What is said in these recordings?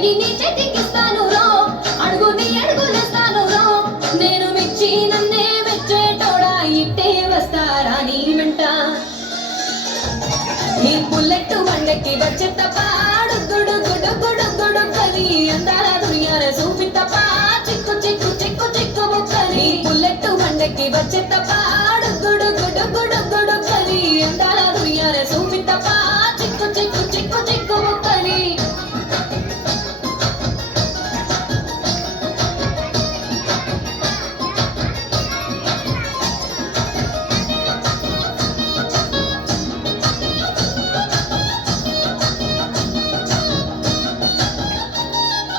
చెయ్యి నీ చేతికిస్తాను రో, అడుగు నీ అడుగులేస్తాను రో. నేను మెచ్చి నన్నే మెచ్చేటోడా ఇట్టే వస్తారా నీ వెంట. నీ బుల్లెట్ బండెక్కి వచ్చే తప్ప గుడు గుడు గుడు గుడు కని అందాల దునియాన చూపి తప్ప చిక్కు చిక్కు చిక్కు చిక్కు బుక్కని. బుల్లెట్ బండెక్కి వచ్చే తప్ప గుడు గుడు గుడు గుడు కని అందాల దునియాన చూపి తప్ప చిక్కు చిక్కు చిక్కు చిక్కు బుక్కని.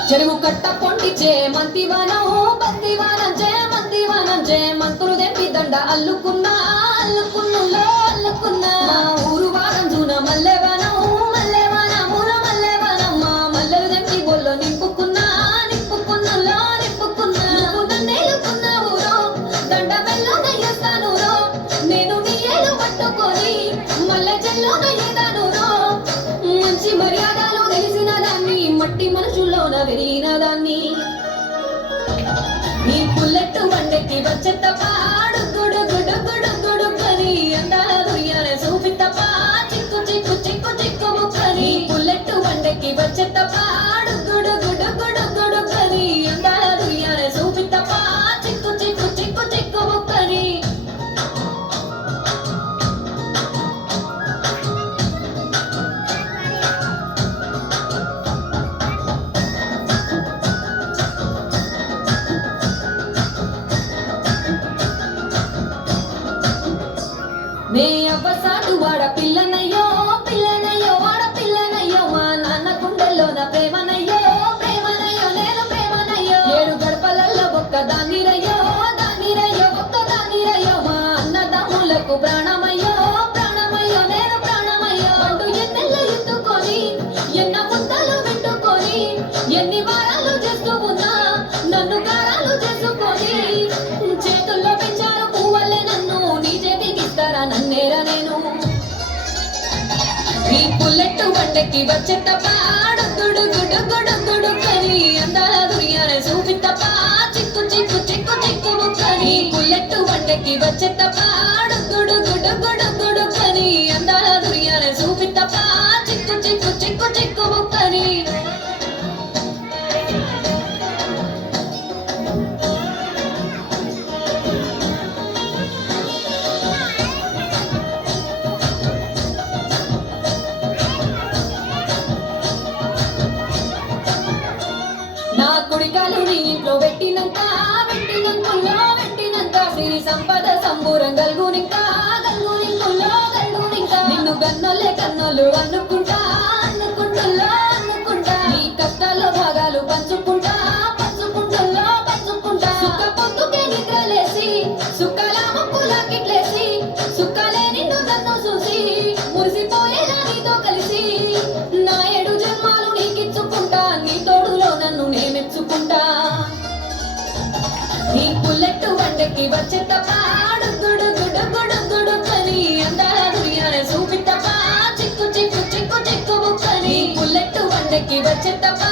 చెరువు కట్ట పొండిచే మంతివానం బందివానం చే మంతివానం చే మంతులు తెంపి దండ అల్లుకున్నా అల్లుకున్నులో అల్లుకున్నా. ఊరు వారం జూన మల్లెవానం మల్లెవానమున మల్లెవానం మా మల్లెలు తెంపి బొల్లో నింపుకున్నా నింపుకున్నులో నింపుకున్నా. నువ్వు నన్నేలుకున్నావు రో, దండ మెల్లో నయ్యేస్తాను రో. నేను నీ ఏలు పట్టుకొని మల్లె చెల్లో నయ్యేదాను రో. మంచి మర్యాదలు తెలిసిన దాన్ని, మట్టి మనుషుల్లోన వెలిగిన దాన్ని. నీ బుల్లెట్ బండెక్కి వచ్చే తప్ప గుడు గుడు గుడు గుడు కని అందాల దునియాన చూపి తప్ప చిక్కు చిక్కు చిక్కు చిక్కు బుక్కని. బుల్లెట్ బండెక్కి వచ్చే తప్ప గుడు గుడు గుడు గుడు కని అందాల దునియాన చూపి తప్ప చిక్కు చిక్కు చిక్కు చిక్కు బుక్కని. నే అవ్వసాటు వాడ పిల్లనయ్యో పిల్లనయ్యో వాడ పిల్లనయ్యో. మా నాన్న గుండెల్లోన ప్రేమనయ్యో ప్రేమనయ్యో నేను ప్రేమనయ్యో. 7 గడపలల్లో ఒక్క దానిరయ్యో దానిరయ్యో ఒక్క దానిరయ్యో. మా అన్నదమ్ములకు ప్రాణమయ్యో ప్రాణమయ్యో నేను ప్రాణమయ్యో. అంటూ ఎన్నెల్లో ఎత్తుకొని ఎన్న ముద్దలు పెట్టుకొని ఎన్ని వారాలు చేస్తూ ఉన్నా నన్ను గారాలు చేసుకొని. చేతుల్లో పెంచారు పువ్వల్లే నన్ను, నీ చేతికిస్తారా నన్నేరా నేను. నీ బుల్లెట్ బండెక్కి వచ్చే తప్ప గుడు గుడు గుడు గుడు కని అందాల దునియాన చూపి తప్ప చిక్కు చిక్కు చిక్కు చిక్కు బుక్కని. బుల్లెట్ బండెక్కి వచ్చే తప్ప గుడు గుడు గుడు గుడు కని అందాల దునియాన చూపి తప్ప చిక్కు చిక్కు చిక్కు చిక్కు బుక్కని. నా కుడికాలు నీ ఇంట్లో పెట్టినంత పెట్టినంతలో పెట్టినంత సిరి సంపద సంబూరం గల్గునింకా గల్గునింకుల్లో గల్గునింకా. నిన్ను గన్నోలే కన్నోలు అనుకుంటా అనుకుంటుల్లో అనుకుంటా. నీ కష్టాల్లో భాగాలు పంచుకుంటా పంచుకుంటుల్లో పంచుకుంటా. సుఖ పొద్దుకే నిద్రలేసి సుఖాల ముక్కులా కిట్లేసి సుఖాలే నిన్ను నన్ను చూసి మురిసిపోయేలా నీతో కలిసి. నా 7 జన్మాలు నీకిచ్చుకుంటా, నీ తోడులో నన్ను నే మెచ్చుకుంటా. నీ బుల్లెట్ బండెక్కి వచ్చే తప్ప గుడు గుడు గుడు గుడు కని అందాల దునియాన చూపి తప్ప చిక్కు చిక్కు చిక్కు చిక్కు బుక్కని. బుల్లెట్ బండెక్కి వచ్చే తప్ప